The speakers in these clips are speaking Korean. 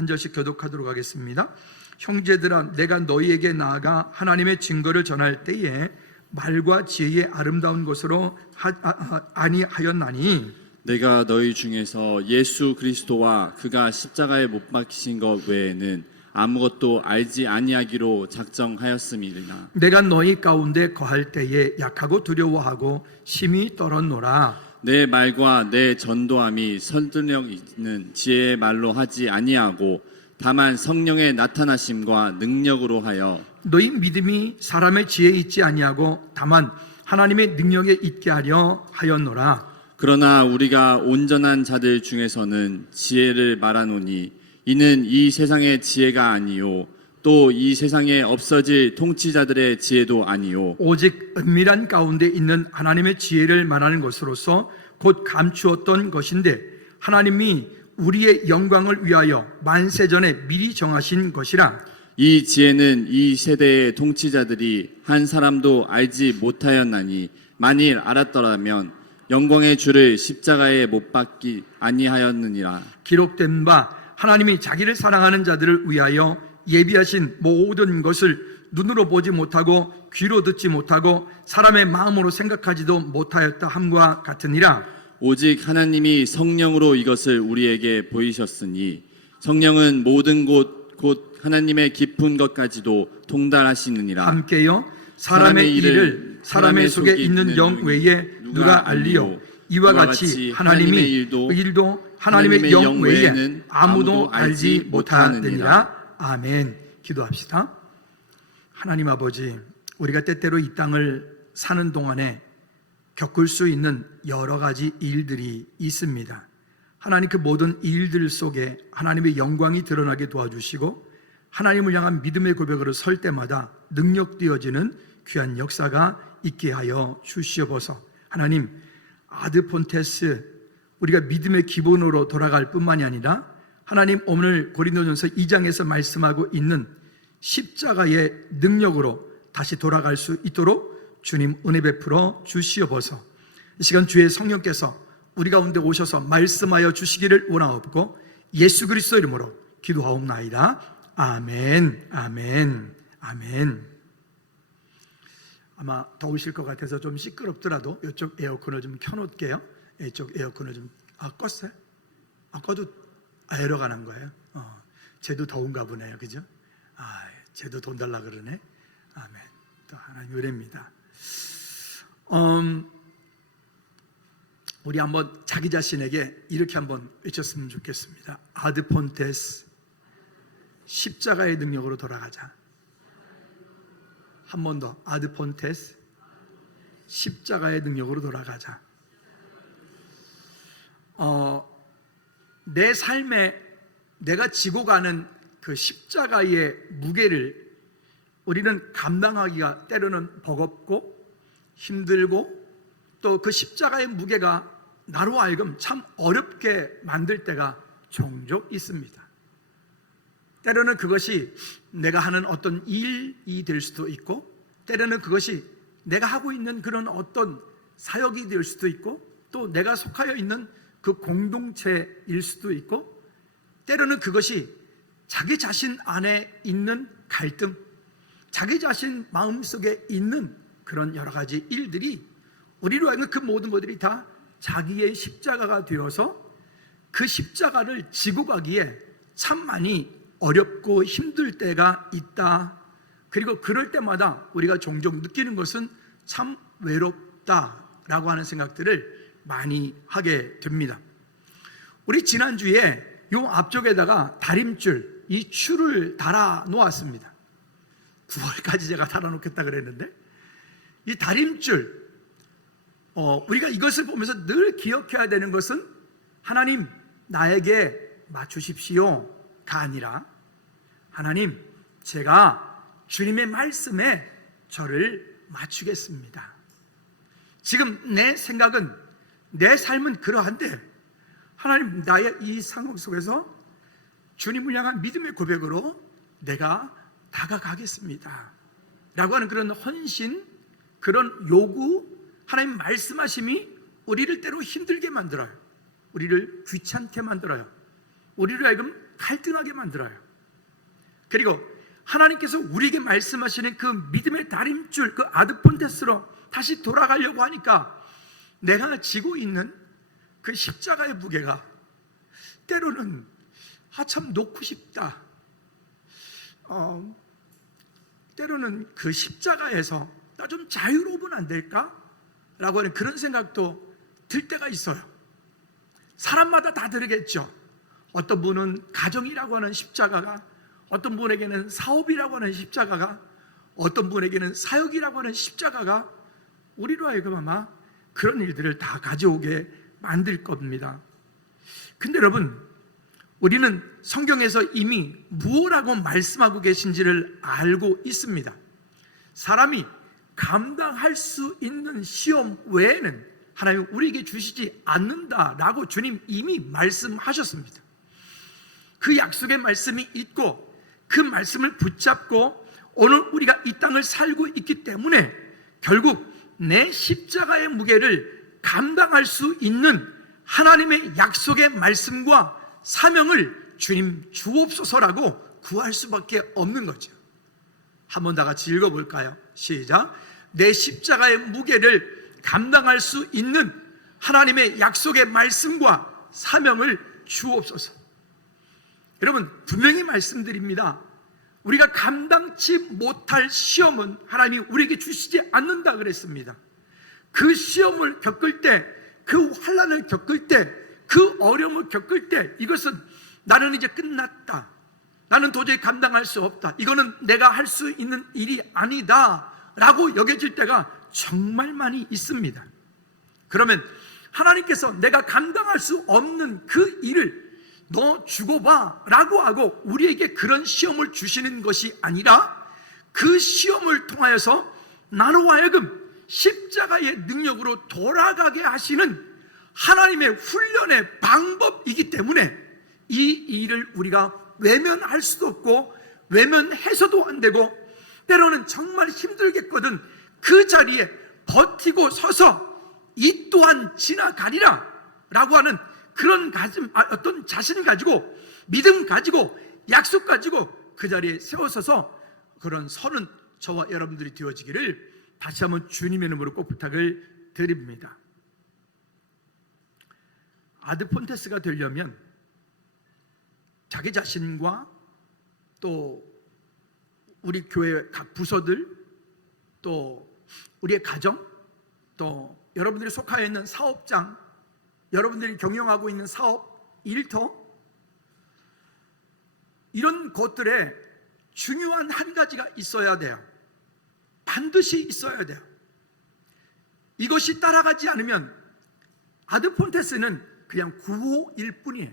한 절씩 교독하도록 하겠습니다. 형제들아, 내가 너희에게 나아가 하나님의 증거를 전할 때에 말과 지혜의 아름다운 것으로 아니하였나니, 내가 너희 중에서 예수 그리스도와 그가 십자가에 못 박히신 것 외에는 아무것도 알지 아니하기로 작정하였음이니라. 내가 너희 가운데 거할 때에 약하고 두려워하고 심히 떨었노라. 내 말과 내 전도함이 설득력 있는 지혜의 말로 하지 아니하고 다만 성령의 나타나심과 능력으로 하여 너희 믿음이 사람의 지혜에 있지 아니하고 다만 하나님의 능력에 있게 하려 하였노라. 그러나 우리가 온전한 자들 중에서는 지혜를 말하노니 이는 이 세상의 지혜가 아니요 또 이 세상에 없어질 통치자들의 지혜도 아니요 오직 은밀한 가운데 있는 하나님의 지혜를 말하는 것으로서 곧 감추었던 것인데 하나님이 우리의 영광을 위하여 만세전에 미리 정하신 것이라. 이 지혜는 이 세대의 통치자들이 한 사람도 알지 못하였나니 만일 알았더라면 영광의 주를 십자가에 못 박기 아니하였느니라. 기록된 바 하나님이 자기를 사랑하는 자들을 위하여 예비하신 모든 것을 눈으로 보지 못하고 귀로 듣지 못하고 사람의 마음으로 생각하지도 못하였다 함과 같으니라. 오직 하나님이 성령으로 이것을 우리에게 보이셨으니 성령은 모든 곧 하나님의 깊은 것까지도 통달하시느니라. 함께요. 사람의 일을 사람의 속에 있는 영 외에 누가 알리요. 이와 같이 하나님의 일도 하나님의 영 외에 아무도 알지 못하느니라. 아멘. 기도합시다. 하나님 아버지, 우리가 때때로 이 땅을 사는 동안에 겪을 수 있는 여러 가지 일들이 있습니다. 하나님, 그 모든 일들 속에 하나님의 영광이 드러나게 도와주시고 하나님을 향한 믿음의 고백으로 설 때마다 능력되어지는 귀한 역사가 있게 하여 주시옵소서. 하나님, 아드폰테스, 우리가 믿음의 기본으로 돌아갈 뿐만이 아니라 하나님, 오늘 고린도전서 2장에서 말씀하고 있는 십자가의 능력으로 다시 돌아갈 수 있도록 주님 은혜 베풀어 주시옵소서. 이 시간 주의 성령께서 우리 가운데 오셔서 말씀하여 주시기를 원하옵고 예수 그리스도 이름으로 기도하옵나이다. 아멘. 아멘. 아멘. 아마 더우실 것 같아서 좀 시끄럽더라도 이쪽 에어컨을 좀 켜놓을게요. 이쪽 에어컨을 좀 껐어요? 꺼도 에러가 난 거예요. 쟤도 더운가 보네요, 그죠? 쟤도 돈 달라 그러네. 아멘. 또 하나님 은혜입니다. 우리 한번 자기 자신에게 이렇게 한번 외쳤으면 좋겠습니다. 아드폰테스, 십자가의 능력으로 돌아가자. 한 번 더. 아드폰테스, 십자가의 능력으로 돌아가자. 내 삶에 내가 지고 가는 그 십자가의 무게를 우리는 감당하기가 때로는 버겁고 힘들고 또 그 십자가의 무게가 나로 하여금 참 어렵게 만들 때가 종종 있습니다. 때로는 그것이 내가 하는 어떤 일이 될 수도 있고 때로는 그것이 내가 하고 있는 그런 어떤 사역이 될 수도 있고 또 내가 속하여 있는 그 공동체일 수도 있고 때로는 그것이 자기 자신 안에 있는 갈등, 자기 자신 마음속에 있는 그런 여러 가지 일들이 우리로 하여금 그 모든 것들이 다 자기의 십자가가 되어서 그 십자가를 지고 가기에 참 많이 어렵고 힘들 때가 있다. 그리고 그럴 때마다 우리가 종종 느끼는 것은 참 외롭다라고 하는 생각들을 많이 하게 됩니다. 우리 지난주에 요 앞쪽에다가 다림줄, 이 줄을 달아 놓았습니다. 9월까지 제가 달아놓겠다 그랬는데 이 다림줄, 우리가 이것을 보면서 늘 기억해야 되는 것은 하나님 나에게 맞추십시오가 아니라 하나님 제가 주님의 말씀에 저를 맞추겠습니다. 지금 내 생각은 내 삶은 그러한데 하나님 나의 이 상황 속에서 주님을 향한 믿음의 고백으로 내가 다가가겠습니다 라고 하는 그런 헌신, 그런 요구, 하나님 말씀하심이 우리를 때로 힘들게 만들어요. 우리를 귀찮게 만들어요. 우리를 하여금 갈등하게 만들어요. 그리고 하나님께서 우리에게 말씀하시는 그 믿음의 다림줄, 그 아드폰테스로 다시 돌아가려고 하니까 내가 지고 있는 그 십자가의 무게가 때로는 참 놓고 싶다, 때로는 그 십자가에서 나 좀 자유로우면 안 될까? 라고 하는 그런 생각도 들 때가 있어요. 사람마다 다 다르겠죠. 어떤 분은 가정이라고 하는 십자가가, 어떤 분에게는 사업이라고 하는 십자가가, 어떤 분에게는 사역이라고 하는 십자가가 우리로 하여금 아마 그런 일들을 다 가져오게 만들 겁니다. 근데 여러분, 우리는 성경에서 이미 무엇라고 말씀하고 계신지를 알고 있습니다. 사람이 감당할 수 있는 시험 외에는 하나님 우리에게 주시지 않는다라고 주님 이미 말씀하셨습니다. 그 약속의 말씀이 있고 그 말씀을 붙잡고 오늘 우리가 이 땅을 살고 있기 때문에 결국 내 십자가의 무게를 감당할 수 있는 하나님의 약속의 말씀과 사명을 주님 주옵소서라고 구할 수밖에 없는 거죠. 한번 다 같이 읽어볼까요? 시작. 내 십자가의 무게를 감당할 수 있는 하나님의 약속의 말씀과 사명을 주옵소서. 여러분, 분명히 말씀드립니다. 우리가 감당치 못할 시험은 하나님이 우리에게 주시지 않는다 그랬습니다. 그 시험을 겪을 때, 그 환난을 겪을 때, 그 어려움을 겪을 때 이것은 나는 이제 끝났다, 나는 도저히 감당할 수 없다, 이거는 내가 할 수 있는 일이 아니다 라고 여겨질 때가 정말 많이 있습니다. 그러면 하나님께서 내가 감당할 수 없는 그 일을 너 죽어봐 라고 하고 우리에게 그런 시험을 주시는 것이 아니라 그 시험을 통하여서 나로 하여금 십자가의 능력으로 돌아가게 하시는 하나님의 훈련의 방법이기 때문에 이 일을 우리가 외면할 수도 없고 외면해서도 안 되고, 때로는 정말 힘들겠거든 그 자리에 버티고 서서 이 또한 지나가리라 라고 하는 그런 어떤 자신 가지고, 믿음 가지고, 약속 가지고 그 자리에 세워서서 그런 서는 저와 여러분들이 되어지기를 다시 한번 주님의 이름으로 꼭 부탁을 드립니다. 아드폰테스가 되려면 자기 자신과 또 우리 교회 각 부서들, 또 우리의 가정, 또 여러분들이 속하여 있는 사업장, 여러분들이 경영하고 있는 사업, 일터, 이런 것들에 중요한 한 가지가 있어야 돼요. 반드시 있어야 돼요. 이것이 따라가지 않으면 아드폰테스는 그냥 구호일 뿐이에요.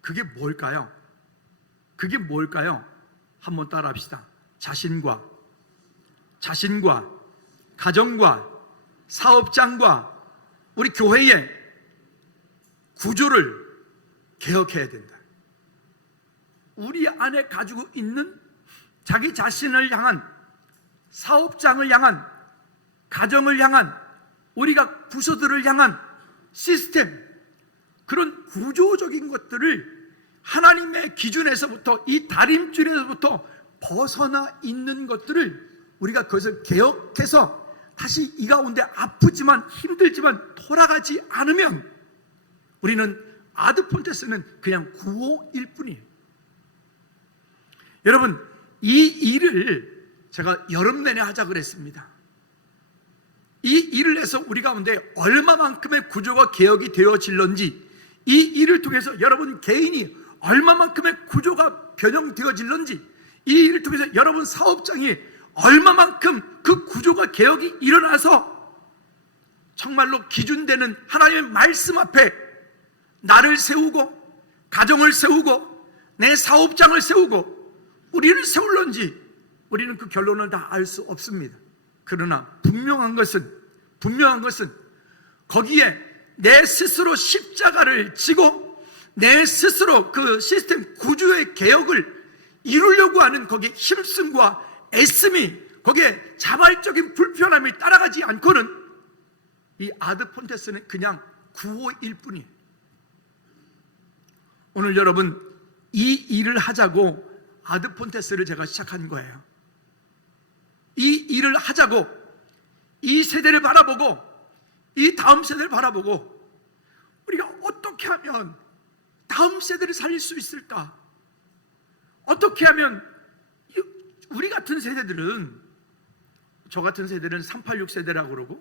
그게 뭘까요? 그게 뭘까요? 한번 따라 합시다. 자신과 가정과 사업장과 우리 교회의 구조를 개혁해야 된다. 우리 안에 가지고 있는 자기 자신을 향한, 사업장을 향한, 가정을 향한, 우리가 부서들을 향한 시스템, 그런 구조적인 것들을 하나님의 기준에서부터, 이 다림줄에서부터 벗어나 있는 것들을 우리가 그것을 개혁해서 다시 이 가운데 아프지만 힘들지만 돌아가지 않으면 우리는 아드폰테스는 그냥 구호일 뿐이에요. 여러분, 이 일을 제가 여름 내내 하자 그랬습니다. 이 일을 해서 우리 가운데 얼마만큼의 구조가 개혁이 되어질런지, 이 일을 통해서 여러분 개인이 얼마만큼의 구조가 변형되어질런지, 이 일을 통해서 여러분 사업장이 얼마만큼 그 구조가 개혁이 일어나서 정말로 기준되는 하나님의 말씀 앞에 나를 세우고 가정을 세우고 내 사업장을 세우고 우리를 세울런지 우리는 그 결론을 다 알 수 없습니다. 그러나 분명한 것은 거기에 내 스스로 십자가를 지고 내 스스로 그 시스템 구조의 개혁을 이루려고 하는 거기에 힘씀과 애씀이, 거기에 자발적인 불편함이 따라가지 않고는 이 아드폰테스는 그냥 구호일 뿐이에요. 오늘 여러분 이 일을 하자고 아드폰테스를 제가 시작한 거예요. 이 일을 하자고, 이 세대를 바라보고, 이 다음 세대를 바라보고, 우리가 어떻게 하면 다음 세대를 살릴 수 있을까? 어떻게 하면 우리 같은 세대들은, 저 같은 세대는 386 세대라고 그러고,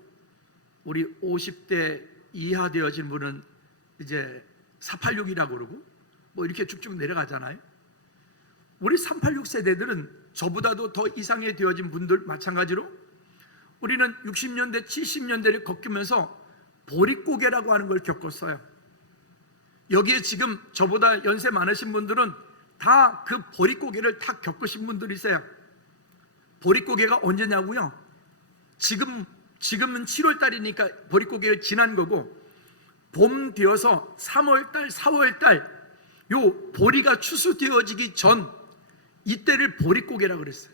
우리 50대 이하 되어진 분은 이제 486이라고 그러고, 뭐 이렇게 쭉쭉 내려가잖아요. 우리 386 세대들은 저보다도 더 이상이 되어진 분들 마찬가지로 우리는 60년대, 70년대를 겪으면서 보릿고개라고 하는 걸 겪었어요. 여기에 지금 저보다 연세 많으신 분들은 다 그 보릿고개를 다 겪으신 분들이세요. 보릿고개가 언제냐고요? 지금은 7월 달이니까 보릿고개를 지난 거고, 봄 되어서 3월 달, 4월 달, 요 보리가 추수되어지기 전 이때를 보릿고개라고 그랬어요.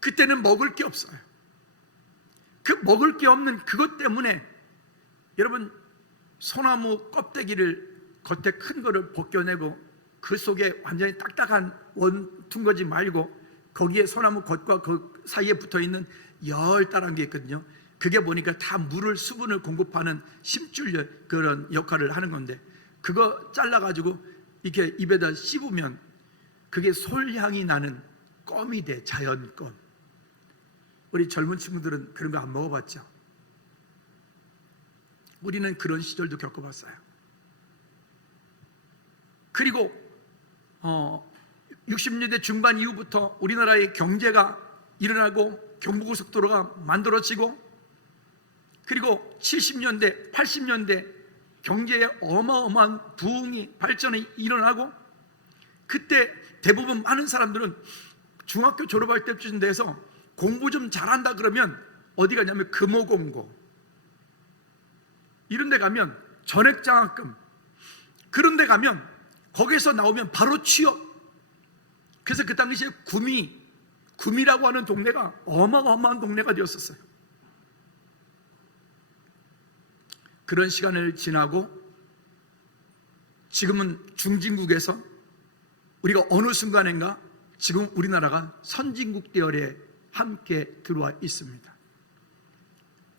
그때는 먹을 게 없어요. 그 먹을 게 없는 그것 때문에 여러분, 소나무 껍데기를 겉에 큰 거를 벗겨내고 그 속에 완전히 딱딱한 원퉁거지 말고 거기에 소나무 겉과 그 사이에 붙어있는 열달한 게 있거든요. 그게 보니까 다 물을, 수분을 공급하는 심줄 그런 역할을 하는 건데, 그거 잘라가지고 이렇게 입에다 씹으면 그게 솔향이 나는 껌이 돼. 자연껌. 우리 젊은 친구들은 그런 거 안 먹어봤죠? 우리는 그런 시절도 겪어봤어요. 그리고 60년대 중반 이후부터 우리나라의 경제가 일어나고 경부고속도로가 만들어지고, 그리고 70년대, 80년대 경제에 어마어마한 부흥이, 발전이 일어나고, 그때 대부분 많은 사람들은 중학교 졸업할 때쯤 돼서 공부 좀 잘한다 그러면 어디 가냐면 금호공고 이런 데 가면 전액장학금, 그런 데 가면 거기서 나오면 바로 취업. 그래서 그 당시에 구미라고 하는 동네가 어마어마한 동네가 되었었어요. 그런 시간을 지나고 지금은 중진국에서 우리가 어느 순간인가 지금 우리나라가 선진국 대열에 함께 들어와 있습니다.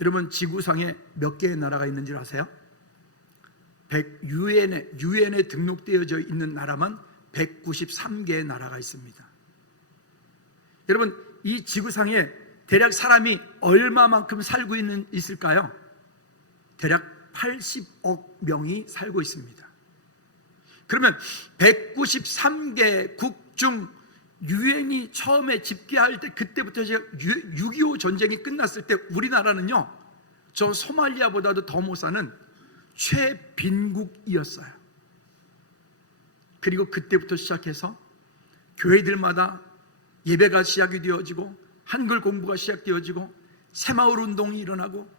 여러분, 지구상에 몇 개의 나라가 있는지 아세요? 유엔에 등록되어져 있는 나라만 193개의 나라가 있습니다. 여러분, 이 지구상에 대략 사람이 얼마만큼 살고 있을까요? 대략 80억 명이 살고 있습니다. 그러면 193개국 중 유엔이 처음에 집계할 때, 그때부터 6.25 전쟁이 끝났을 때 우리나라는요, 저 소말리아보다도 더 못 사는 최빈국이었어요. 그리고 그때부터 시작해서 교회들마다 예배가 시작이 되어지고 한글 공부가 시작되어지고 새마을 운동이 일어나고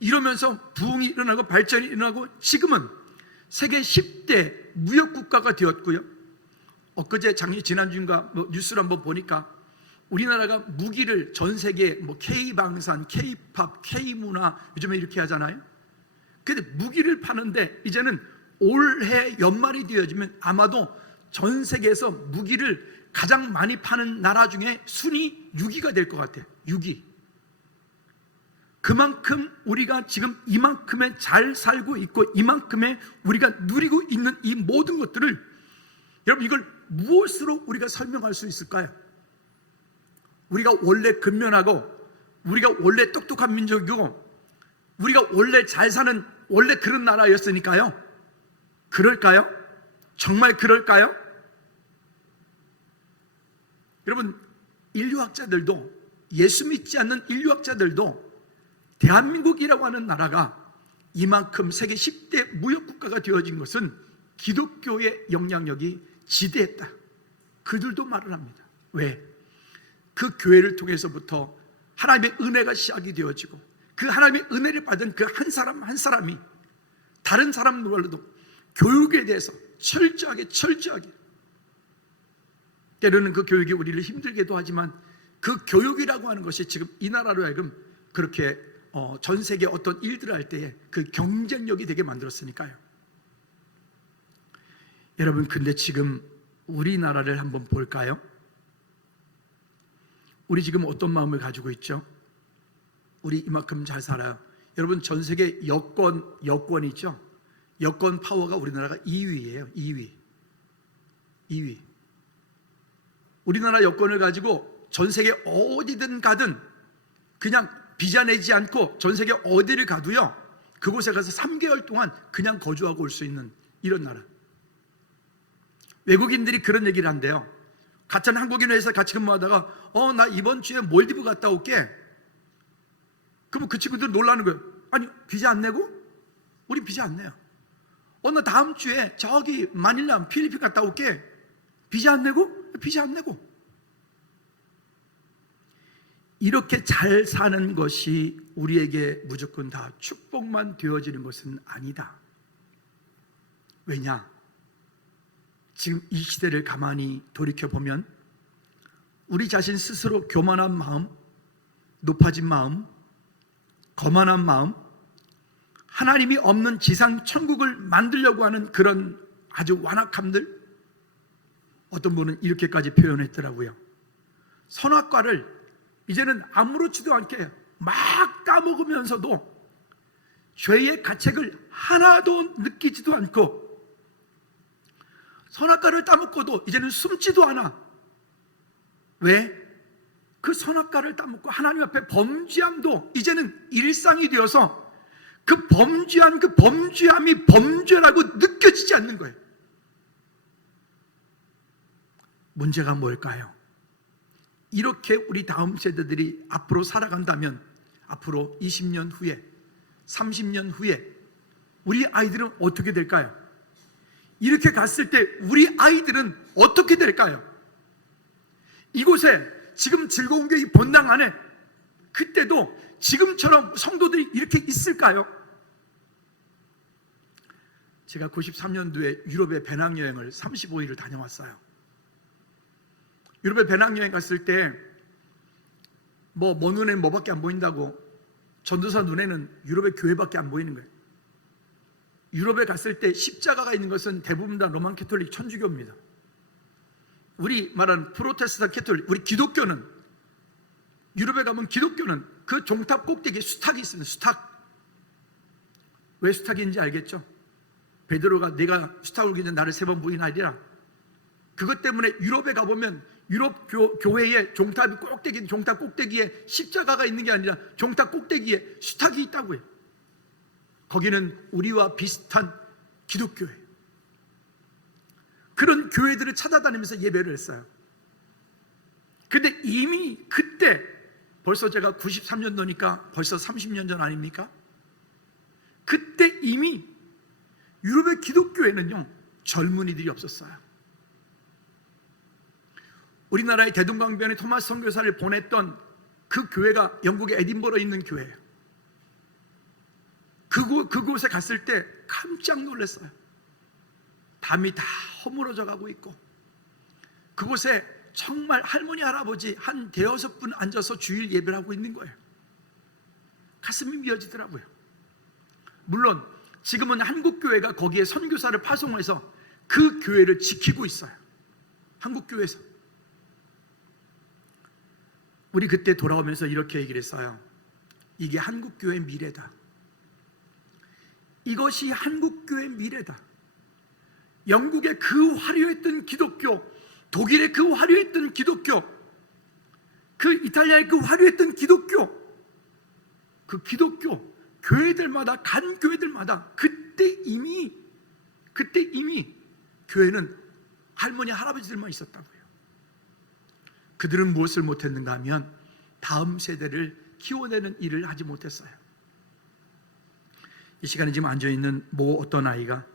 이러면서 부흥이 일어나고 발전이 일어나고 지금은 세계 10대 무역국가가 되었고요. 엊그제 지난주인가 뉴스를 한번 보니까 우리나라가 무기를 전 세계에 K방산, K팝, K문화 요즘에 이렇게 하잖아요. 근데 무기를 파는데 이제는 올해 연말이 되어지면 아마도 전 세계에서 무기를 가장 많이 파는 나라 중에 순위 6위가 될 것 같아요. 6위. 그만큼 우리가 지금 이만큼의 잘 살고 있고 이만큼의 우리가 누리고 있는 이 모든 것들을, 여러분, 이걸 무엇으로 우리가 설명할 수 있을까요? 우리가 원래 근면하고 우리가 원래 똑똑한 민족이고 우리가 원래 잘 사는 원래 그런 나라였으니까요. 그럴까요? 정말 그럴까요? 여러분, 인류학자들도, 예수 믿지 않는 인류학자들도 대한민국이라고 하는 나라가 이만큼 세계 10대 무역국가가 되어진 것은 기독교의 영향력이 지대했다. 그들도 말을 합니다. 왜? 그 교회를 통해서부터 하나님의 은혜가 시작이 되어지고 그 하나님의 은혜를 받은 그 한 사람 한 사람이 다른 사람들로도 교육에 대해서 철저하게 때로는 그 교육이 우리를 힘들게도 하지만 그 교육이라고 하는 것이 지금 이 나라로 하여금 그렇게 전 세계 어떤 일들을 할 때에 그 경쟁력이 되게 만들었으니까요. 여러분, 근데 지금 우리나라를 한번 볼까요? 우리 지금 어떤 마음을 가지고 있죠? 우리 이만큼 잘 살아요. 여러분, 전 세계 여권 있죠? 여권 파워가 우리나라가 2위예요. 2위. 우리나라 여권을 가지고 전 세계 어디든 가든 그냥 비자 내지 않고 전 세계 어디를 가도요, 그곳에 가서 3개월 동안 그냥 거주하고 올 수 있는 이런 나라. 외국인들이 그런 얘기를 한대요. 같은 한국인 회사 같이 근무하다가 나 이번 주에 몰디브 갔다 올게. 그러면 그 친구들 놀라는 거예요. 아니, 비자 안 내고? 우리 비자 안 내요. 나 다음 주에 저기 마닐라 필리핀 갔다 올게. 비자 안 내고? 비자 안 내고. 이렇게 잘 사는 것이 우리에게 무조건 다 축복만 되어지는 것은 아니다. 왜냐? 지금 이 시대를 가만히 돌이켜보면 우리 자신 스스로 교만한 마음, 높아진 마음, 거만한 마음, 하나님이 없는 지상 천국을 만들려고 하는 그런 아주 완악함들, 어떤 분은 이렇게까지 표현했더라고요. 선악과를 이제는 아무렇지도 않게 막 까먹으면서도 죄의 가책을 하나도 느끼지도 않고, 선악과를 따먹고도 이제는 숨지도 않아. 왜? 그 선악과를 따먹고 하나님 앞에 범죄함도 이제는 일상이 되어서 그 범죄함이 범죄라고 느껴지지 않는 거예요. 문제가 뭘까요? 이렇게 우리 다음 세대들이 앞으로 살아간다면 앞으로 20년 후에, 30년 후에 우리 아이들은 어떻게 될까요? 이렇게 갔을 때 우리 아이들은 어떻게 될까요? 이곳에 지금 즐거운 교회 이 본당 안에 그때도 지금처럼 성도들이 이렇게 있을까요? 제가 93년도에 유럽에 배낭여행을 35일을 다녀왔어요. 유럽에 배낭여행 갔을 때 뭐 눈에는 뭐밖에 안 보인다고, 전도사 눈에는 유럽의 교회밖에 안 보이는 거예요. 유럽에 갔을 때 십자가가 있는 것은 대부분 다 로만 캐톨릭 천주교입니다. 우리 말하는 프로테스탄 캐톨릭, 우리 기독교는, 유럽에 가면 기독교는 그 종탑 꼭대기에 수탉이 있습니다. 수탉. 왜 수탉인지 알겠죠? 베드로가 내가 수탉을 기는 나를 3번 부인하리라. 그것 때문에 유럽에 가보면 유럽 교회의 종탑 꼭대기에 십자가가 있는 게 아니라 종탑 꼭대기에 수탉이 있다고 해요. 거기는 우리와 비슷한 기독교예요. 그런 교회들을 찾아다니면서 예배를 했어요. 근데 이미 그때, 벌써 제가 93년도니까 벌써 30년 전 아닙니까? 그때 이미 유럽의 기독교에는요, 젊은이들이 없었어요. 우리나라의 대동강변에 토마스 선교사를 보냈던 그 교회가 영국의 에딘버러에 있는 교회예요. 그곳에 갔을 때 깜짝 놀랐어요. 담이 다 허물어져 가고 있고, 그곳에 정말 할머니 할아버지 한 5분 앉아서 주일 예배를 하고 있는 거예요. 가슴이 미어지더라고요. 물론 지금은 한국교회가 거기에 선교사를 파송해서 그 교회를 지키고 있어요. 한국교회에서. 우리 그때 돌아오면서 이렇게 얘기를 했어요. 이게 한국교회의 미래다. 이것이 한국교회의 미래다. 영국의 그 화려했던 기독교, 독일의 그 화려했던 기독교, 그 이탈리아의 그 화려했던 기독교, 그 기독교 교회들마다, 간 교회들마다 그때 이미 교회는 할머니 할아버지들만 있었다고요. 그들은 무엇을 못했는가 하면 다음 세대를 키워내는 일을 하지 못했어요. 이 시간에 지금 앉아있는 어떤 아이가,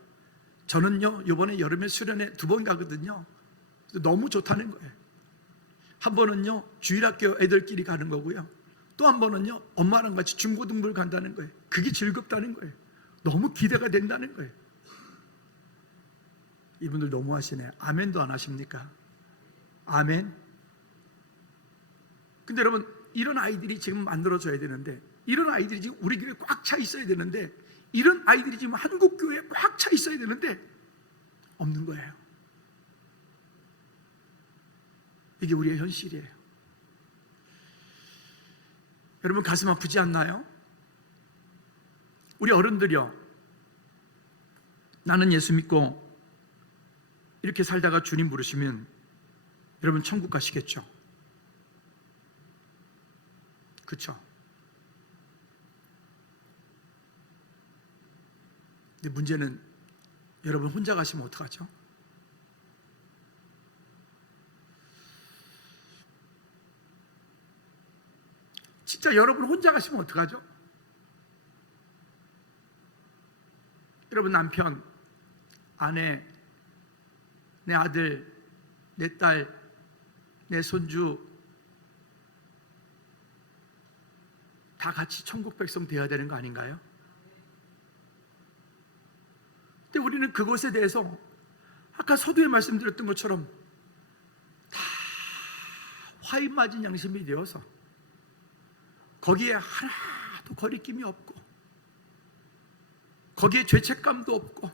저는요 이번에 여름에 수련회 2번 가거든요. 너무 좋다는 거예요. 한 번은요 주일학교 애들끼리 가는 거고요, 또 한 번은요 엄마랑 같이 중고등부를 간다는 거예요. 그게 즐겁다는 거예요. 너무 기대가 된다는 거예요. 이분들 너무 하시네. 아멘도 안 하십니까? 아멘. 근데 여러분, 이런 아이들이 지금 만들어져야 되는데, 이런 아이들이 지금 우리 교회에 꽉 차 있어야 되는데, 이런 아이들이 지금 한국 교회에 꽉 차 있어야 되는데 없는 거예요. 이게 우리의 현실이에요. 여러분 가슴 아프지 않나요? 우리 어른들이요, 나는 예수 믿고 이렇게 살다가 주님 부르시면 여러분 천국 가시겠죠? 그렇죠? 근데 문제는 여러분 혼자 가시면 어떡하죠? 진짜 여러분 혼자 가시면 어떡하죠? 여러분 남편, 아내, 내 아들, 내 딸, 내 손주 다 같이 천국 백성 되어야 되는 거 아닌가요? 근데 우리는 그것에 대해서 아까 서두에 말씀드렸던 것처럼 다 화인 맞은 양심이 되어서 거기에 하나도 거리낌이 없고 거기에 죄책감도 없고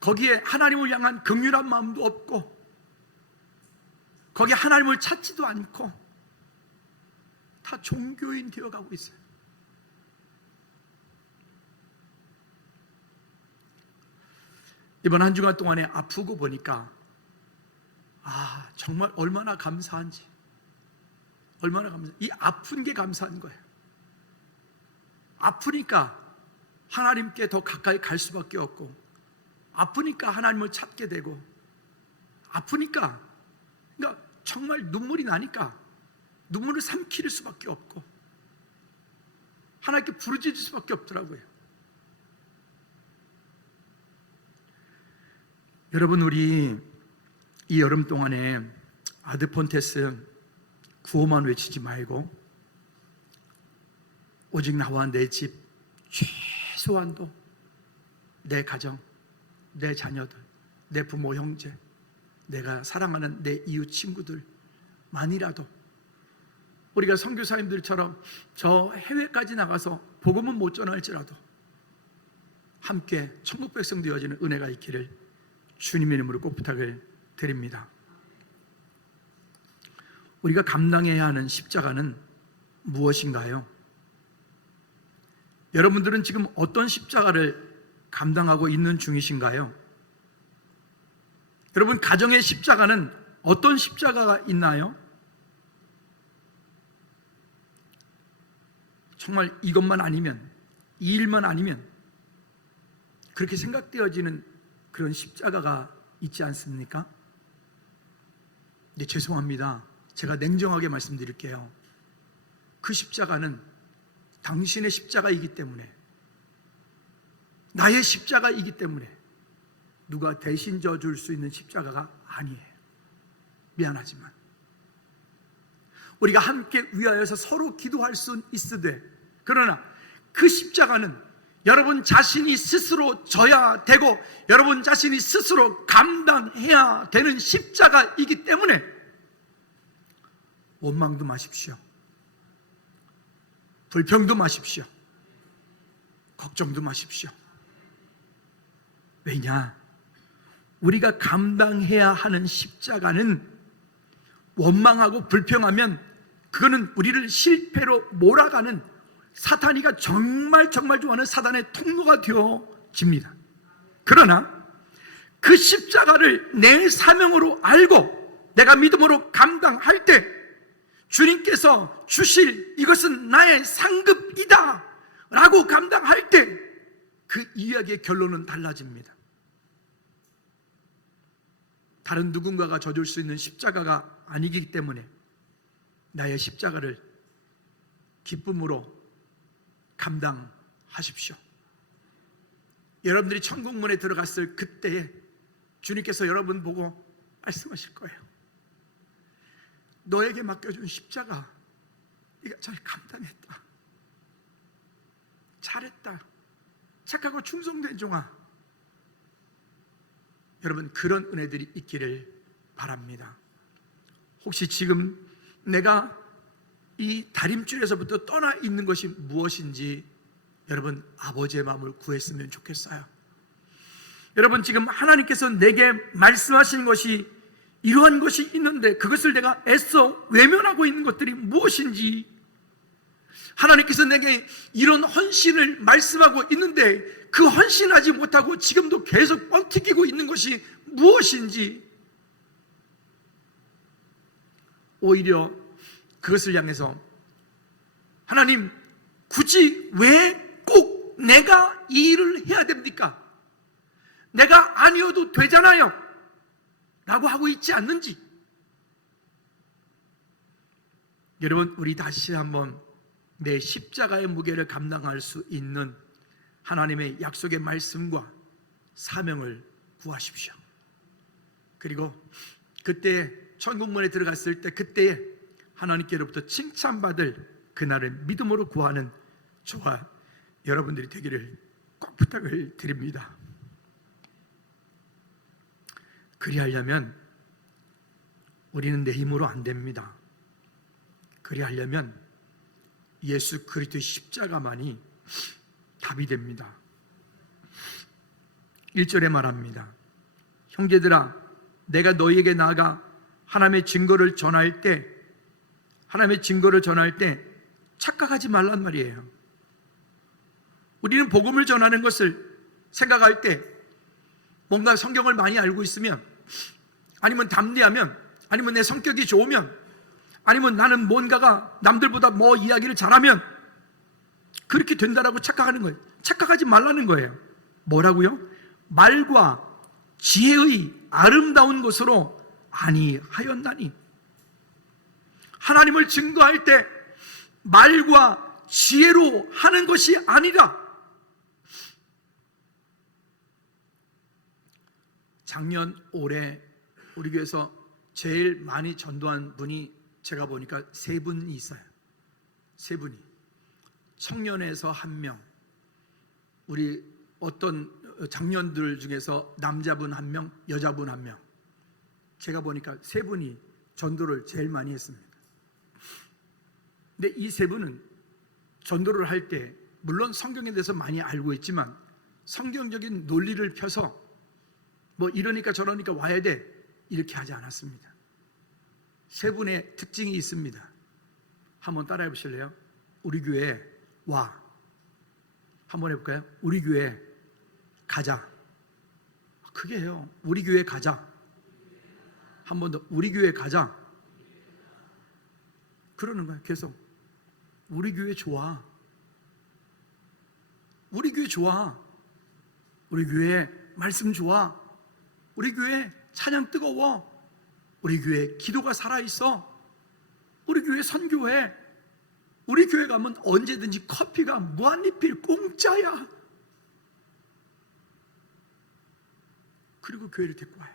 거기에 하나님을 향한 긍휼한 마음도 없고 거기에 하나님을 찾지도 않고 다 종교인 되어가고 있어요. 이번 한 주간 동안에 아프고 보니까 정말 얼마나 감사한지, 이 아픈 게 감사한 거예요. 아프니까 하나님께 더 가까이 갈 수밖에 없고, 아프니까 하나님을 찾게 되고, 아프니까, 그러니까 정말 눈물이 나니까 눈물을 삼킬 수밖에 없고 하나님께 부르짖을 수밖에 없더라고요. 여러분, 우리 이 여름 동안에 아드폰테스 구호만 외치지 말고 오직 나와 내 집, 최소한도 내 가정, 내 자녀들, 내 부모 형제, 내가 사랑하는 내 이웃 친구들만이라도 우리가 선교사님들처럼 저 해외까지 나가서 복음은 못 전할지라도 함께 천국 백성 되어지는 은혜가 있기를 주님의 이름으로 꼭 부탁을 드립니다. 우리가 감당해야 하는 십자가는 무엇인가요? 여러분들은 지금 어떤 십자가를 감당하고 있는 중이신가요? 여러분, 가정의 십자가는 어떤 십자가가 있나요? 정말 이것만 아니면, 이 일만 아니면 그렇게 생각되어지는 그런 십자가가 있지 않습니까? 네, 죄송합니다. 제가 냉정하게 말씀드릴게요. 그 십자가는 당신의 십자가이기 때문에, 나의 십자가이기 때문에 누가 대신 져줄 수 있는 십자가가 아니에요. 미안하지만 우리가 함께 위하여서 서로 기도할 수 있으되, 그러나 그 십자가는 여러분 자신이 스스로 져야 되고 여러분 자신이 스스로 감당해야 되는 십자가이기 때문에 원망도 마십시오. 불평도 마십시오. 걱정도 마십시오. 왜냐? 우리가 감당해야 하는 십자가는 원망하고 불평하면 그거는 우리를 실패로 몰아가는, 사탄이가 정말 좋아하는 사단의 통로가 되어집니다. 그러나 그 십자가를 내 사명으로 알고 내가 믿음으로 감당할 때 주님께서 주실 이것은 나의 상급이다 라고 감당할 때 그 이야기의 결론은 달라집니다. 다른 누군가가 져줄 수 있는 십자가가 아니기 때문에 나의 십자가를 기쁨으로 감당하십시오. 여러분들이 천국문에 들어갔을 그때에 주님께서 여러분 보고 말씀하실 거예요. 너에게 맡겨준 십자가, 네가 잘 감당했다, 잘했다, 착하고 충성된 종아. 여러분, 그런 은혜들이 있기를 바랍니다. 혹시 지금 내가 이 다림줄에서부터 떠나 있는 것이 무엇인지 여러분 아버지의 마음을 구했으면 좋겠어요. 여러분, 지금 하나님께서 내게 말씀하시는 것이 이러한 것이 있는데 그것을 내가 애써 외면하고 있는 것들이 무엇인지, 하나님께서 내게 이런 헌신을 말씀하고 있는데 그 헌신하지 못하고 지금도 계속 뻥튀기고 있는 것이 무엇인지, 오히려 그것을 향해서 하나님, 굳이 왜 꼭 내가 이 일을 해야 됩니까? 내가 아니어도 되잖아요 라고 하고 있지 않는지. 여러분, 우리 다시 한번 내 십자가의 무게를 감당할 수 있는 하나님의 약속의 말씀과 사명을 구하십시오. 그리고 그때 천국문에 들어갔을 때 그때에 하나님께로부터 칭찬받을 그날을 믿음으로 구하는 저와 여러분들이 되기를 꼭 부탁을 드립니다. 그리하려면 우리는 내 힘으로 안 됩니다. 그리하려면 예수 그리스도의 십자가만이 답이 됩니다. 1절에 말합니다. 형제들아, 내가 너희에게 나아가 하나님의 증거를 전할 때 착각하지 말란 말이에요. 우리는 복음을 전하는 것을 생각할 때 뭔가 성경을 많이 알고 있으면, 아니면 담대하면, 아니면 내 성격이 좋으면, 아니면 나는 뭔가가 남들보다 뭐 이야기를 잘하면 그렇게 된다라고 착각하는 거예요. 착각하지 말라는 거예요. 뭐라고요? 말과 지혜의 아름다운 것으로 아니하였나니. 하나님을 증거할 때 말과 지혜로 하는 것이 아니라, 작년 올해 우리 교회에서 제일 많이 전도한 분이 제가 보니까 3분이 있어요. 3분이. 청년에서 1명, 우리 어떤 장년들 중에서 남자분 1명, 여자분 1명. 제가 보니까 3분이 전도를 제일 많이 했습니다. 근데 이 3분은 전도를 할 때 물론 성경에 대해서 많이 알고 있지만 성경적인 논리를 펴서 뭐 이러니까 저러니까 와야 돼 이렇게 하지 않았습니다. 3분의 특징이 있습니다. 한번 따라해 보실래요? 우리 교회에 와. 한번 해볼까요? 우리 교회에 가자. 크게 해요. 우리 교회에 가자. 한 번 더. 우리 교회에 가자. 그러는 거예요. 계속. 우리 교회 좋아. 우리 교회 좋아. 우리 교회 말씀 좋아. 우리 교회 찬양 뜨거워. 우리 교회 기도가 살아있어. 우리 교회 선교해. 우리 교회 가면 언제든지 커피가 무한리필 공짜야. 그리고 교회를 데리고 와요.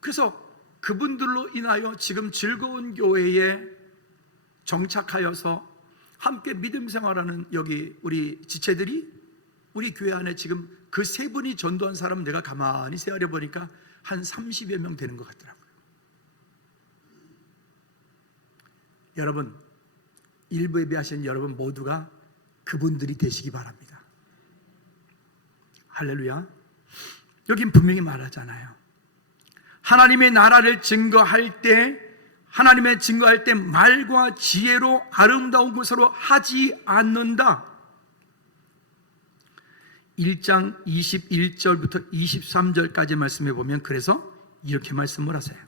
그래서 그분들로 인하여 지금 즐거운 교회에 정착하여서 함께 믿음 생활하는 여기 우리 지체들이 우리 교회 안에 지금 그 3분이 전도한 사람 내가 가만히 세어려 보니까 한 30여 명 되는 것 같더라고요. 여러분, 일부 예배하신 여러분 모두가 그분들이 되시기 바랍니다. 할렐루야. 여긴 분명히 말하잖아요. 하나님의 나라를 증거할 때, 하나님의 증거할 때 말과 지혜로 아름다운 것으로 하지 않는다. 1장 21절부터 23절까지 말씀해 보면 그래서 이렇게 말씀을 하세요.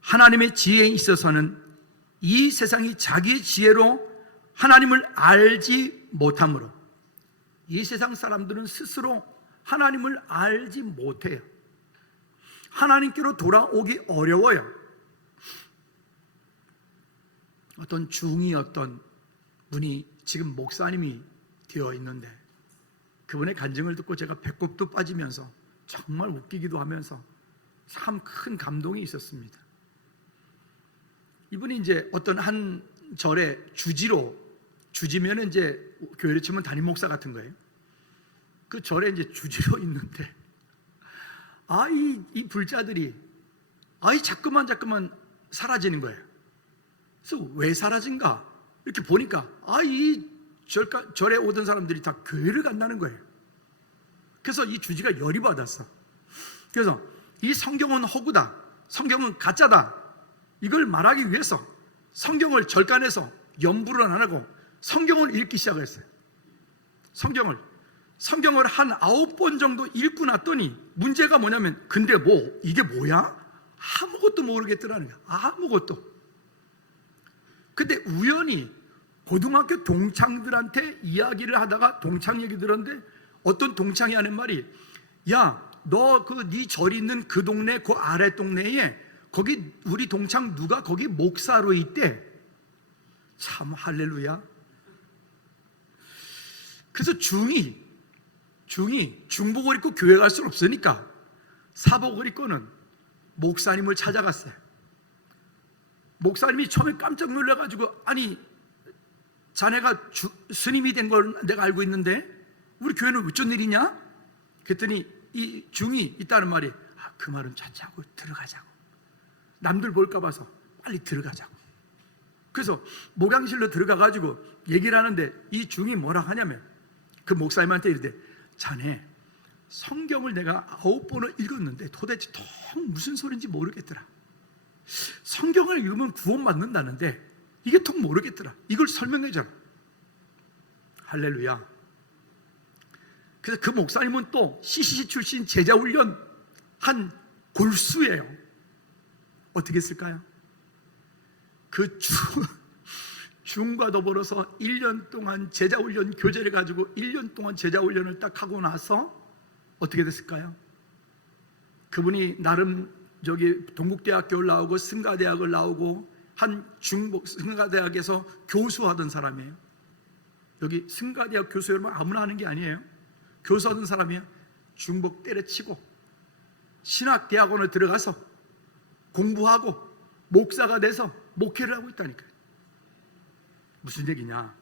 하나님의 지혜에 있어서는 이 세상이 자기의 지혜로 하나님을 알지 못하므로, 이 세상 사람들은 스스로 하나님을 알지 못해요. 하나님께로 돌아오기 어려워요. 어떤 중이 어떤 분이 지금 목사님이 되어 있는데 그분의 간증을 듣고 제가 배꼽도 빠지면서 정말 웃기기도 하면서 참 큰 감동이 있었습니다. 이분이 이제 어떤 한 절에 주지면 이제 교회를 치면 담임 목사 같은 거예요. 그 절에 이제 주지로 있는데 이 불자들이 자꾸만 사라지는 거예요. 그래서 왜 사라진가 이렇게 보니까 이 절에 오던 사람들이 다 교회를 간다는 거예요. 그래서 이 주지가 열이 받았어. 그래서 이 성경은 허구다, 성경은 가짜다, 이걸 말하기 위해서 성경을 절간해서 염불을 안 하고 성경을 읽기 시작했어요. 성경을 한 9번 정도 읽고 났더니 문제가 뭐냐면, 근데 이게 뭐야? 아무것도 모르겠더라는 거야. 아무것도. 근데 우연히 고등학교 동창들한테 이야기를 하다가 동창 얘기 들었는데, 어떤 동창이 하는 말이, 야, 너 네 절 있는 그 동네, 그 아래 동네에 거기 우리 동창 누가 거기 목사로 있대. 참 할렐루야. 그래서 중복을 입고 교회 갈 수는 없으니까 사복을 입고는 목사님을 찾아갔어요. 목사님이 처음에 깜짝 놀라가지고, 아니, 자네가 스님이 된 걸 내가 알고 있는데 우리 교회는 어쩐 일이냐? 그랬더니 이 중이 있다는 말이, 그 말은 자자고 들어가자고, 남들 볼까 봐서 빨리 들어가자고. 그래서 목양실로 들어가가지고 얘기를 하는데, 이 중이 뭐라 하냐면, 그 목사님한테 이르되, 자네 성경을 내가 9번을 읽었는데 도대체 통 무슨 소린지 모르겠더라. 성경을 읽으면 구원받는다는데 이게 통 모르겠더라. 이걸 설명해줘라. 할렐루야. 그래서 그 목사님은 또 CCC 출신 제자훈련 한 골수예요. 어떻게 했을까요? 그 중과 더불어서 1년 동안 제자훈련 교재를 가지고 1년 동안 제자훈련을 딱 하고 나서 어떻게 됐을까요? 그분이 나름 동국대학교를 나오고 승가대학을 나오고 한 중복 승가대학에서 교수하던 사람이에요. 여기 승가대학 교수 여러분 아무나 하는 게 아니에요. 교수하던 사람이에요. 중복 때려치고 신학대학원을 들어가서 공부하고 목사가 돼서 목회를 하고 있다니까요. 무슨 얘기냐?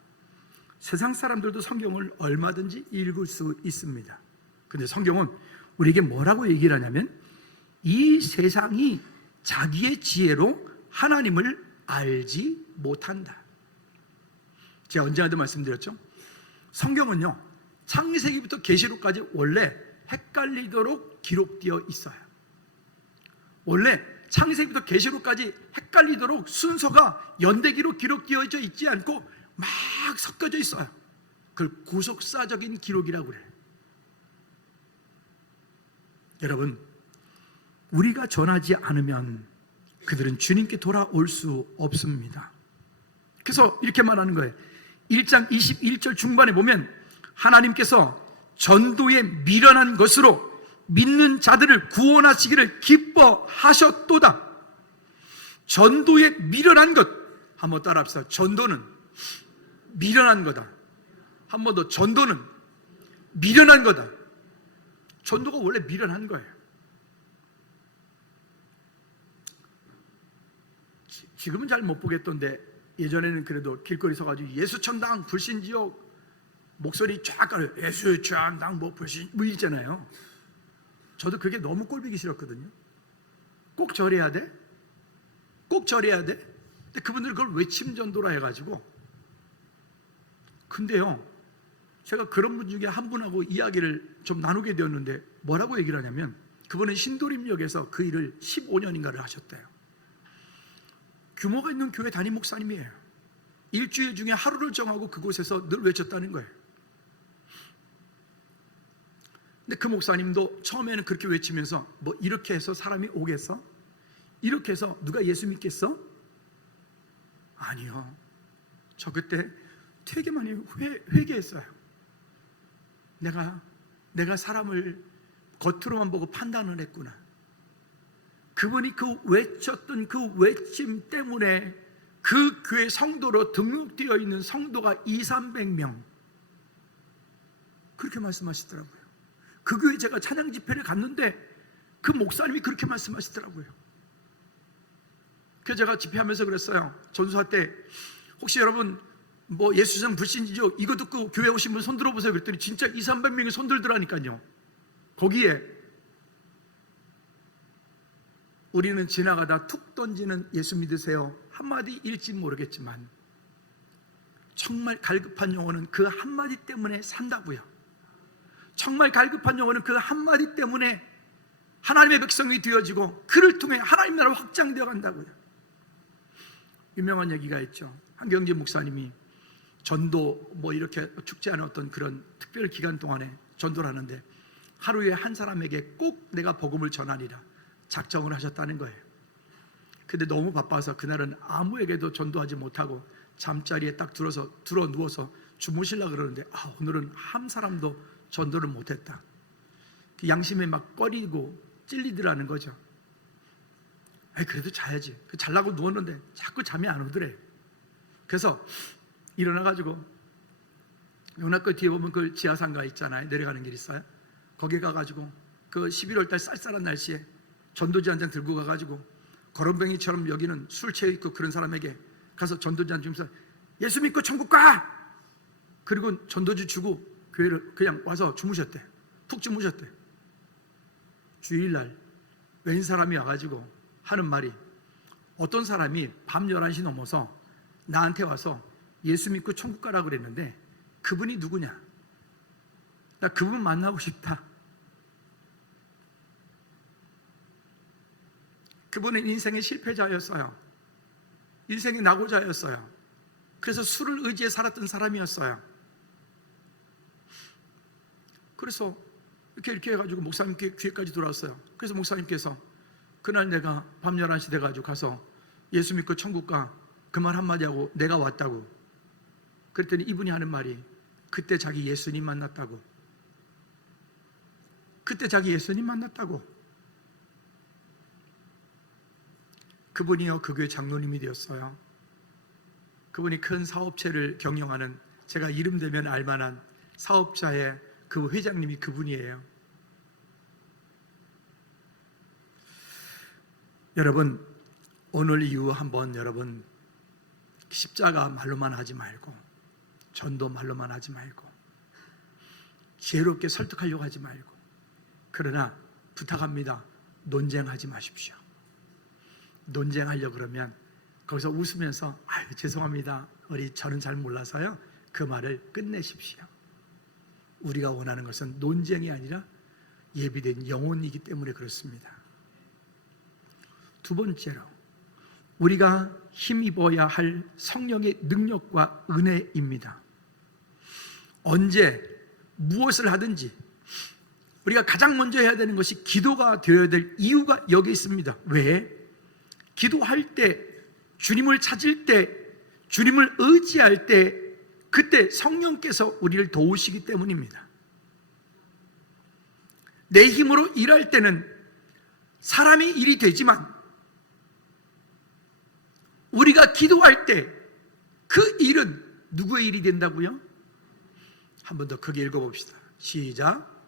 세상 사람들도 성경을 얼마든지 읽을 수 있습니다. 근데 성경은 우리에게 뭐라고 얘기를 하냐면, 이 세상이 자기의 지혜로 하나님을 알지 못한다. 제가 언제나도 말씀드렸죠? 성경은요, 창세기부터 계시록까지 원래 헷갈리도록 기록되어 있어요. 원래 창세기부터 계시록까지 헷갈리도록 순서가 연대기로 기록되어 있지 않고 막 섞여져 있어요. 그걸 구속사적인 기록이라고 그래요. 여러분, 우리가 전하지 않으면 그들은 주님께 돌아올 수 없습니다. 그래서 이렇게 말하는 거예요. 1장 21절 중반에 보면, 하나님께서 전도에 미련한 것으로 믿는 자들을 구원하시기를 기뻐하셨도다. 전도에 미련한 것, 한번 따라합시다. 전도는 미련한 거다. 한 번 더, 전도는 미련한 거다. 전도가 원래 미련한 거예요. 지금은 잘 못 보겠던데, 예전에는 그래도 길거리 서가지고 예수천당 불신지옥 목소리 쫙 가려, 예수천당 뭐 불신 뭐 이랬잖아요. 저도 그게 너무 꼴보기 싫었거든요. 꼭 절해야 돼? 꼭 절해야 돼? 근데 그분들은 그걸 외침 전도라 해가지고. 근데요, 제가 그런 분 중에 한 분하고 이야기를 좀 나누게 되었는데, 뭐라고 얘기를 하냐면, 그분은 신도림역에서 그 일을 15년인가를 하셨대요. 규모가 있는 교회 담임 목사님이에요. 일주일 중에 하루를 정하고 그곳에서 늘 외쳤다는 거예요. 근데 그 목사님도 처음에는 그렇게 외치면서, 뭐 이렇게 해서 사람이 오겠어? 이렇게 해서 누가 예수 믿겠어? 아니요. 저 그때 되게 많이 회개했어요. 내가 사람을 겉으로만 보고 판단을 했구나. 그분이 그 외쳤던 그 외침 때문에 그 교회 성도로 등록되어 있는 성도가 200~300명. 그렇게 말씀하시더라고요. 그 교회 제가 찬양 집회를 갔는데 그 목사님이 그렇게 말씀하시더라고요. 그래서 제가 집회하면서 그랬어요. 전수할 때, 혹시 여러분 뭐 예수상 불신지죠? 이거 듣고 교회 오신 분 손 들어보세요. 그랬더니 진짜 200~300명이 손 들더라니까요. 거기에 우리는 지나가다 툭 던지는 예수 믿으세요 한마디 일지 모르겠지만, 정말 갈급한 영혼은 그 한마디 때문에 산다고요. 정말 갈급한 영혼은 그 한마디 때문에 하나님의 백성이 되어지고 그를 통해 하나님 나라 확장되어 간다고요. 유명한 얘기가 있죠. 한경재 목사님이 전도 이렇게 축제하는 어떤 그런 특별 기간 동안에 전도를 하는데 하루에 한 사람에게 꼭 내가 복음을 전하리라 작정을 하셨다는 거예요. 근데 너무 바빠서 그날은 아무에게도 전도하지 못하고 잠자리에 딱 들어 누워서 주무시려고 그러는데 오늘은 한 사람도 전도를 못했다. 양심에 막 꺼리고 찔리더라는 거죠. 그래도 자야지. 자려고 누웠는데 자꾸 잠이 안 오더래. 그래서 일어나가지고 용락교 뒤에 보면 그 지하상가 있잖아요. 내려가는 길 있어요. 거기 가가지고 그 11월 달 쌀쌀한 날씨에 전도지 한 잔 들고 가가지고 거렁뱅이처럼 여기는 술 취해 있고 그런 사람에게 가서 전도지 한 주면서 예수 믿고 천국 가! 그리고 전도지 주고 교회를 그냥 와서 주무셨대. 푹 주무셨대. 주일날 웬 사람이 와가지고 하는 말이, 어떤 사람이 밤 11시 넘어서 나한테 와서 예수 믿고 천국 가라고 그랬는데 그분이 누구냐? 나 그분 만나고 싶다. 그분은 인생의 실패자였어요. 인생의 낙오자였어요. 그래서 술을 의지해 살았던 사람이었어요. 그래서 이렇게 해가지고 목사님께 귀에까지 돌아왔어요. 그래서 목사님께서 그날 내가 밤 11시 돼가지고 가서 예수 믿고 천국 가, 그 말 한마디 하고 내가 왔다고. 그랬더니 이분이 하는 말이 그때 자기 예수님 만났다고. 그때 자기 예수님 만났다고. 그분이요 그 교회 장로님이 되었어요. 그분이 큰 사업체를 경영하는, 제가 이름 되면 알만한 사업자의 그 회장님이 그분이에요. 여러분, 오늘 이후 한번 여러분 십자가 말로만 하지 말고, 전도 말로만 하지 말고, 지혜롭게 설득하려고 하지 말고, 그러나 부탁합니다. 논쟁하지 마십시오. 논쟁하려고 그러면 거기서 웃으면서 죄송합니다. 저는 잘 몰라서요. 그 말을 끝내십시오. 우리가 원하는 것은 논쟁이 아니라 예비된 영혼이기 때문에 그렇습니다. 두 번째로 우리가 힘입어야 할 성령의 능력과 은혜입니다. 언제 무엇을 하든지 우리가 가장 먼저 해야 되는 것이 기도가 되어야 될 이유가 여기 있습니다. 왜? 기도할 때, 주님을 찾을 때, 주님을 의지할 때, 그때 성령께서 우리를 도우시기 때문입니다. 내 힘으로 일할 때는 사람이 일이 되지만 우리가 기도할 때 그 일은 누구의 일이 된다고요? 한 번 더 크게 읽어봅시다. 시작.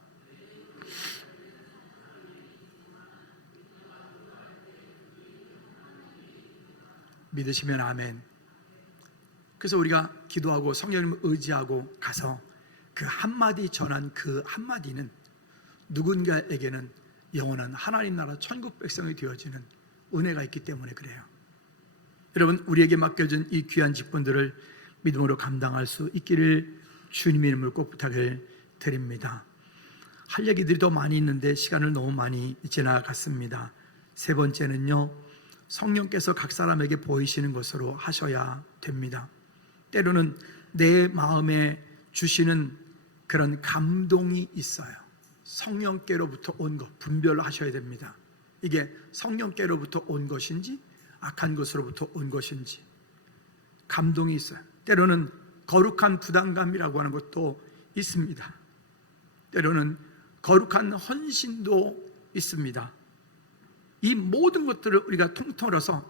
믿으시면 아멘. 그래서 우리가 기도하고 성령님을 의지하고 가서 그 한마디 전한 그 한마디는 누군가에게는 영원한 하나님 나라 천국 백성이 되어지는 은혜가 있기 때문에 그래요. 여러분, 우리에게 맡겨진 이 귀한 직분들을 믿음으로 감당할 수 있기를 주님의 이름으로 꼭 부탁을 드립니다. 할 얘기들이 더 많이 있는데 시간을 너무 많이 지나갔습니다. 세 번째는요, 성령께서 각 사람에게 보이시는 것으로 하셔야 됩니다. 때로는 내 마음에 주시는 그런 감동이 있어요. 성령께로부터 온 것 분별하셔야 됩니다. 이게 성령께로부터 온 것인지 악한 것으로부터 온 것인지 감동이 있어요. 때로는 거룩한 부담감이라고 하는 것도 있습니다. 때로는 거룩한 헌신도 있습니다. 이 모든 것들을 우리가 통틀어서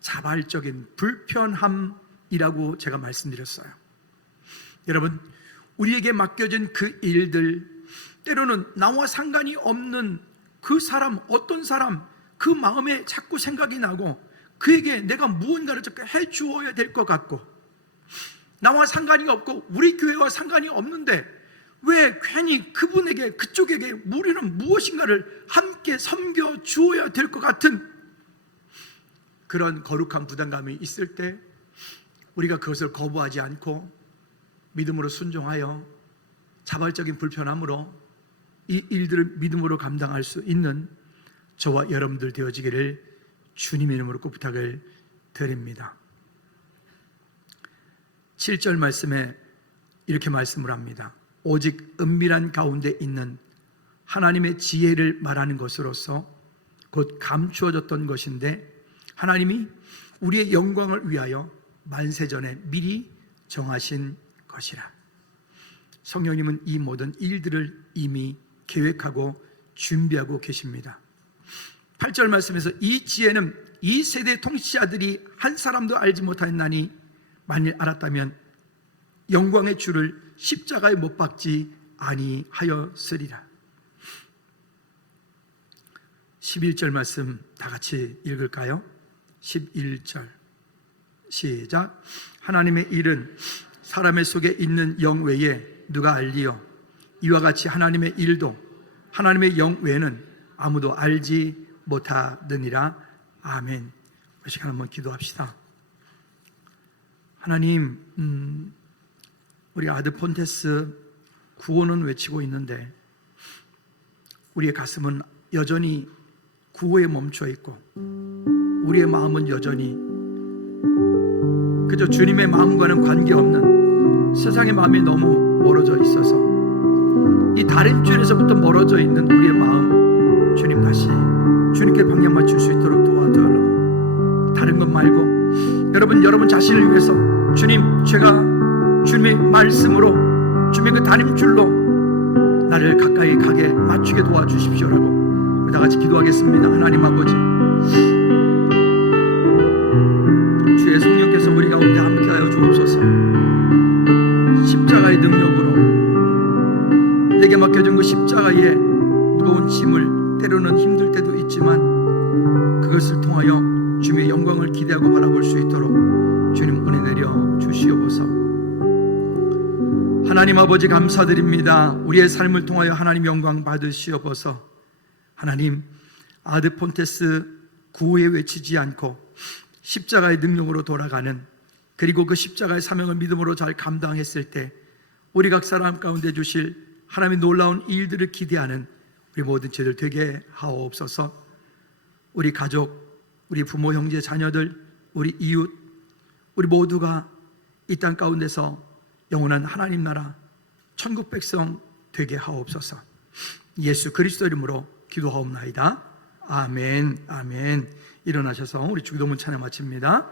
자발적인 불편함이라고 제가 말씀드렸어요. 여러분, 우리에게 맡겨진 그 일들, 때로는 나와 상관이 없는 그 사람, 어떤 사람, 그 마음에 자꾸 생각이 나고 그에게 내가 무언가를 자꾸 해주어야 될 것 같고, 나와 상관이 없고 우리 교회와 상관이 없는데 왜 괜히 그분에게, 그쪽에게 우리는 무엇인가를 함께 섬겨 주어야 될 것 같은 그런 거룩한 부담감이 있을 때 우리가 그것을 거부하지 않고 믿음으로 순종하여 자발적인 불편함으로 이 일들을 믿음으로 감당할 수 있는 저와 여러분들 되어지기를 주님의 이름으로 꼭 부탁을 드립니다. 7절 말씀에 이렇게 말씀을 합니다. 오직 은밀한 가운데 있는 하나님의 지혜를 말하는 것으로서 곧 감추어졌던 것인데 하나님이 우리의 영광을 위하여 만세전에 미리 정하신 것이라. 성령님은 이 모든 일들을 이미 계획하고 준비하고 계십니다. 8절 말씀에서 이 지혜는 이 세대 통치자들이 한 사람도 알지 못하였나니 만일 알았다면 영광의 주를 십자가에 못 박지 아니하였으리라. 11절 말씀 다 같이 읽을까요? 11절 시작. 하나님의 일은 사람의 속에 있는 영 외에 누가 알리요? 이와 같이 하나님의 일도 하나님의 영 외에는 아무도 알지 못하느니라. 아멘. 이 시간 한번 기도합시다. 하나님, 우리 아드 폰테스 구호는 외치고 있는데 우리의 가슴은 여전히 구호에 멈춰 있고 우리의 마음은 여전히 그저 주님의 마음과는 관계없는 세상의 마음이 너무 멀어져 있어서 이 다림줄에서부터 멀어져 있는 우리의 마음, 주님 다시 주님께 방향 맞출 수 있도록 도와달라고. 다른 것 말고 여러분 자신을 위해서 주님, 제가 주님의 말씀으로 주님의 그 다림줄로 나를 가까이 가게 맞추게 도와주십시오라고 우리 다 같이 기도하겠습니다. 하나님 아버지, 주의 성령께서 우리 가운데 함께하여 주옵소서. 십자가의 능력으로 내게 맡겨진 그 십자가의 무거운 짐을 때로는 힘들 때도 있지만 그것을 통하여 주님의 영광을 기대하고 바라볼 수 있도록 주님 은혜 내려 주시옵소서. 하나님 아버지 감사드립니다. 우리의 삶을 통하여 하나님 영광 받으시옵소서. 하나님, 아드 폰테스 구호에 외치지 않고 십자가의 능력으로 돌아가는, 그리고 그 십자가의 사명을 믿음으로 잘 감당했을 때 우리 각 사람 가운데 주실 하나님의 놀라운 일들을 기대하는 우리 모든 저희들 되게 하옵소서. 우리 가족, 우리 부모, 형제, 자녀들, 우리 이웃, 우리 모두가 이 땅 가운데서 영원한 하나님 나라 천국 백성 되게 하옵소서. 예수 그리스도 이름으로 기도하옵나이다. 아멘. 아멘. 일어나셔서 우리 주기도문 찬양 마칩니다.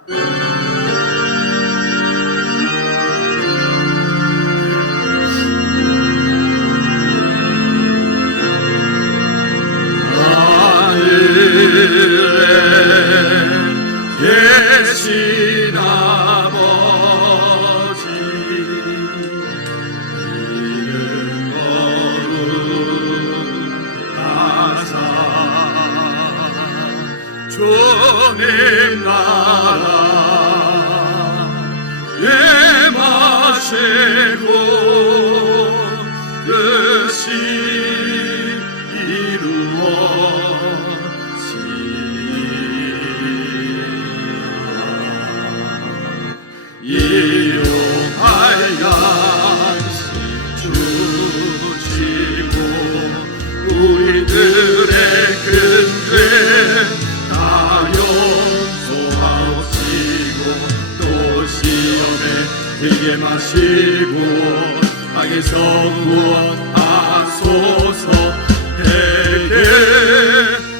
계신 아버지, 이름 거룩하사 주님 나라 예마시고 뜻이 일용할 양식 주시고 우리들의 근죄 다 용서하시고 또 시험에 들게 마시고 악에서 구원하소서. 대개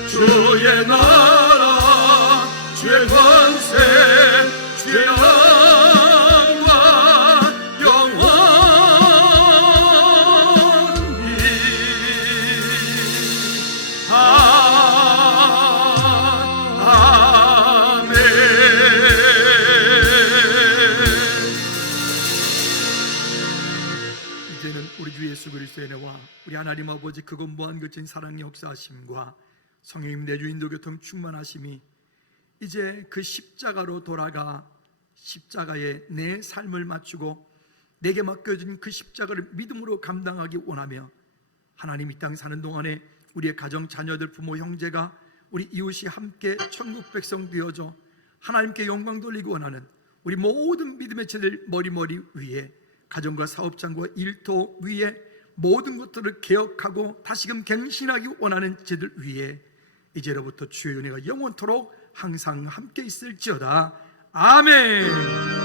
주의 나라 주의 권세 주의 영광 영원히 아멘. 이제는 우리 주 예수 그리스도의 은혜와 우리 하나님 아버지 그것 무한 그친 사랑의 역사하심과 성령님 내주 인도교통 충만하심이 이제 그 십자가로 돌아가 십자가에 내 삶을 맞추고 내게 맡겨진 그 십자가를 믿음으로 감당하기 원하며 하나님 이 땅 사는 동안에 우리의 가정, 자녀들, 부모, 형제가 우리 이웃이 함께 천국 백성 되어져 하나님께 영광 돌리기 원하는 우리 모든 믿음의 제들 머리 위에 가정과 사업장과 일터 위에 모든 것들을 개혁하고 다시금 갱신하기 원하는 제들 위에 이제로부터 주의 은혜가 영원토록 항상 함께 있을지어다. 아멘.